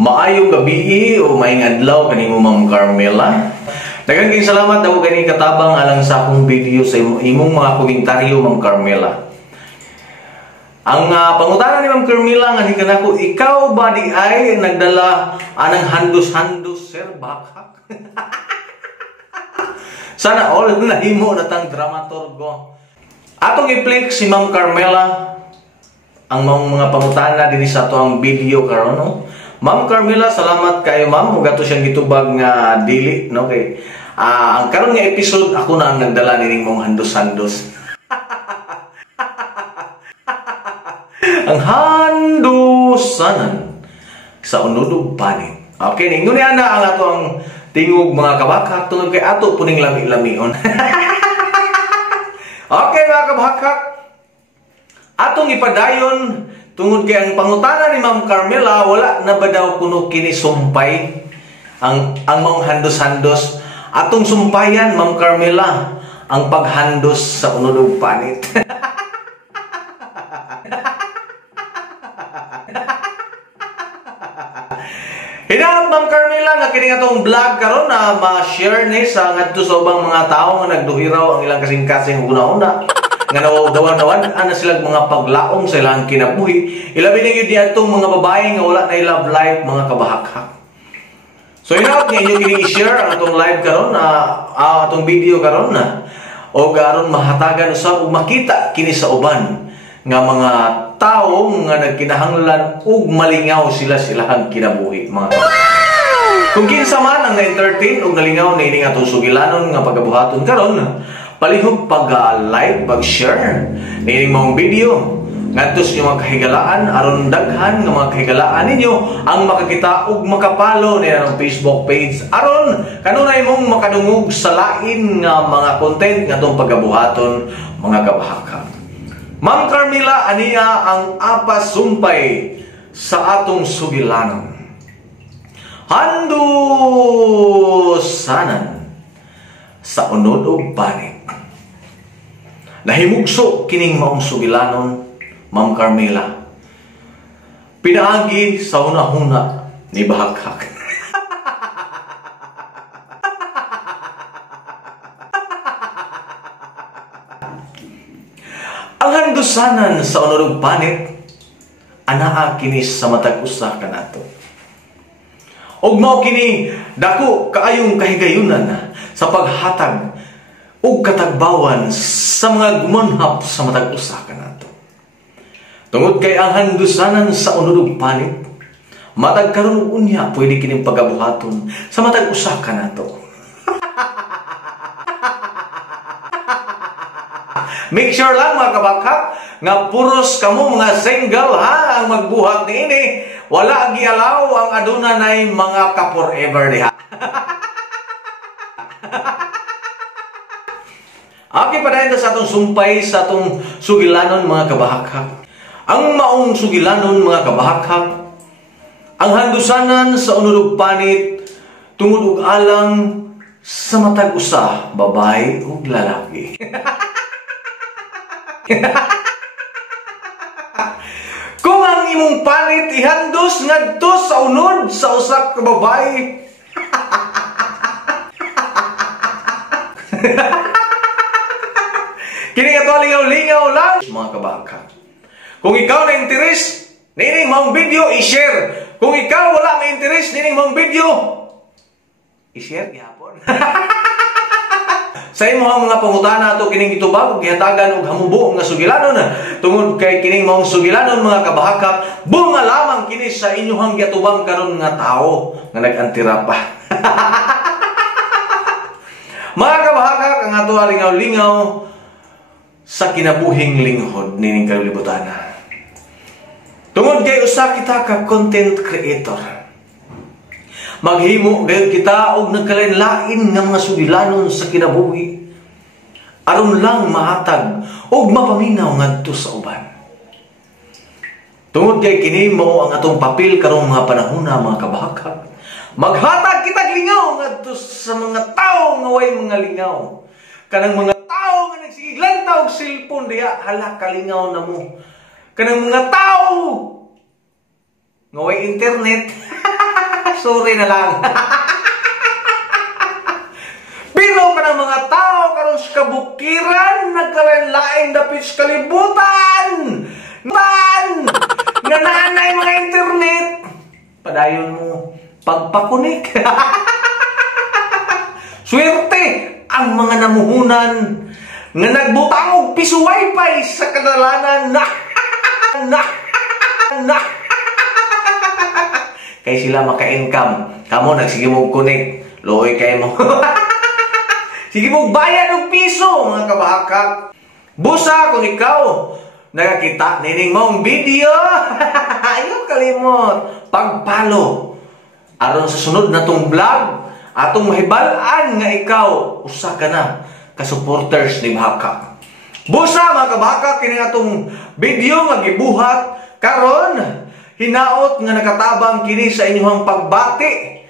Maayong gabi o maayong adlaw kanimo Ma'am Carmela. Daghang kayong salamat ako gani katabang alang sa akong video sa imong mga komentaryo Ma'am Carmela. Ang pangutana ni Ma'am Carmela nga kanako, ikaw ba di ay nagdala anang handos-handos sir bakak? Sana all nahimo natang dramaturgo. Atong i-click si Ma'am Carmela ang mga pangutana dinhi sa ato ang video karon no. Ma'am Carmela, salamat kayo ma'am. Ug ato siyang gitubag nga dili no kay ang karon nga episode ako na ang nagdala nining mong handos-handos. Ang handosanan sa unod ug panit. Okay, ningon ni ana ang ato ang tingog mga kabakak tungod kay ato puning lami-lamion. Okay mga kabakak, atong ipadayon tungod kay ang pangutana ni Ma'am Carmela, wala na ba daw kuno kini sumpay ang mga handos-handos. Atong sumpayan Ma'am Carmela ang paghandos sa unod ug panit. Hinaot Ma'am Carmela nga kini atong vlog karon na ma-share ni sa ngadto sa ubang mga tawo nga nagduhiraw ang ilang kasing-kasing una-una. Nga nawaw-dawan ana sila mga paglaom sa ilang kinabuhi. Ilabi na yun atong mga babae nga wala na love life mga kabahak-hak. So hinaot nga inyo kini i-share ang atong live karon atong video karon na o karon mahatagan usab ug makita kini sa uban nga mga tawo nga nagkinahanglan ug malingaw sila silang kinabuhi mga kung kinsa man ang na-entertain ug nalingaw na ining atong sugilanon nga pagabuhaton karon, palihog pag-like, pag-share nining mga video ngadto sa inyong mga kahigalaan aron daghan nga mga kahigalaan ninyo ang makakita ug makapalo ni ang Facebook page aron kanunay mong makadungog sa lain nga mga content ngadtong pagabuhaton mga kabahakak. Ma'am Carmela, aniya ang apas sumpay sa atong sugilanon. Handosanan sa unod ug panit. Nahimugso kining maong sugilanon, Ma'am Carmela. Pinaagi sa hunahuna ni bahakak. Ang handosanan sa unod ug panit anaa kini sa matag usa kanato. Og mao kini dako kaayong kahigayunan sa paghatag ug katagbawan sa mga gumanhap sa matag usa kanato. Tungod kay ang handosanan sa unod ug panit matag karon ug unya pwede kining pagabuhaton sa matag usa kanato. Make sure lang mga kabakak nga puros kamo mga single ha ang magbuhat niini. Wala gialaw ang aduna nay mga ka-forever diha. Okay, padayon sa atong sumpay sa atong sugilanon mga kabahakak. Ang maong sugilanon mga kabahakak, ang handosanan sa unod ug panit tungod ug alang sa matag usa, babae ug lalaki. Kung ang imong panit ihandos ngadto sa unod sa usa ka babae, kini ato lingaw-lingaw lang mga kabaka. Kung ikaw na interes nining maong video, i-share. Kung ikaw wala may interes nining maong video, i-share gyapon. Sa imong mga pangutana ato kining itubag ug gihatagan og hamubo nga sugilanon tungod kay kining maong sugilanon mga kabahakak bunga lamang kini sa inyong giatubang karon nga tawo nga nag-antira pa. Mga kabahakak, ang ato lingaw-lingaw sa kinabuhing linghod nining kalibutan. Tungod kay usa kita ka content creator. Maghimo gayud kita og nagkalain-lain nga mga sugilanon sa kinabuhi aron lang mahatag og mapaminaw ngadto sa uban. Tungod kay kini mao ang atong papel karong mga panahona mga kabahakak. Maghatag kita lingaw ngadto sa mga tawo nga way mga lingaw. Kanang mga tawo nga nagsigiglantaw og cellphone diha hala kalingaw na mo. Kanang mga tawo nga way internet sorry na lang. Pero kanang mga tao karon sa kabukiran nagkalain-lain dapit sa kalibutan. Nga nanay mga internet. Padayon mo pagpakunik. Swerte ang mga namuhunan nga nagbutang og piso wifi sa kadalanan kay sila maka-income. Kamo nagsige mo connect, loy kay mo. Sige mo bayad og piso mga kabahakak. Busa kung ikaw nakakita nining mong video. Ayaw kalimot pagpalo aron sa sunod na tong vlog atong mahibalaan nga ikaw usa ka na ka supporters ni Bahakak. Busa mga kabahakak kini atong video nga gibuhat karon hinaot nga nakatabang kini sa inyong pagbati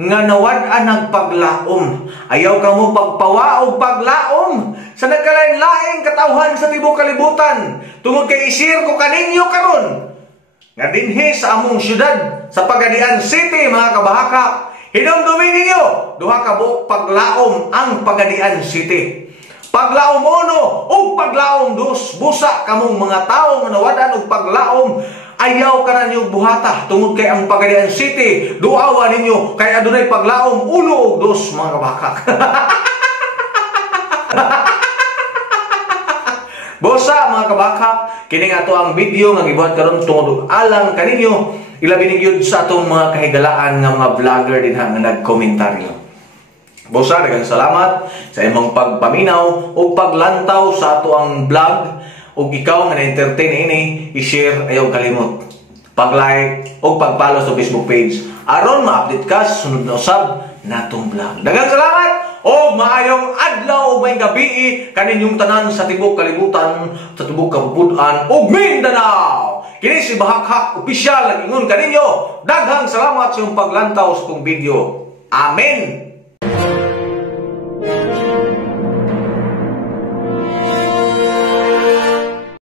nga nawad-an nagpaglaom. Ayaw ka mo pagpawa o paglaom sa nagkalain-laing katawhan sa tibok kalibutan. Tungod kay isir ko kaninyo karon nga dinhi sa among syudad sa Pagadian City mga kabahakak. Hinumdumin ninyo duha ka buok paglaom ang Pagadian City. Paglaom 1 o paglaom 2. Busa kamong mga tawo nga nawad-an og paglaom. Ayaw ka na ninyo buhata tungod kay ang Pagadian City. Duawa ninyo kay adunay paglaom 1 o 2 mga kabakak. Bosa mga kabakak, kini ato ang video nga gibuhat karon tungod alang kaninyo. Ilabi ni gyud sa atong mga kahigalaan nga mga vlogger dinha nga nagkomentaryo. Bosa, daghang salamat sa imong pagpaminaw o paglantaw sa ato ang vlog. O ikaw nga na-entertain ini, i-share ayaw kalimot. Pag-like o pag-follow sa Facebook page. Aron ma-update ka sa sunod na usab natong vlog. Daghang salamat o maayong adlaw o may gabi kaninyong tanan sa tibok kalibutan, sa tibok kabubudan o Mindanao. Kini si Bahakak Opisyal nag-ingon kaninyo. Daghang salamat sa iyong paglantaw sa itong video. Amen.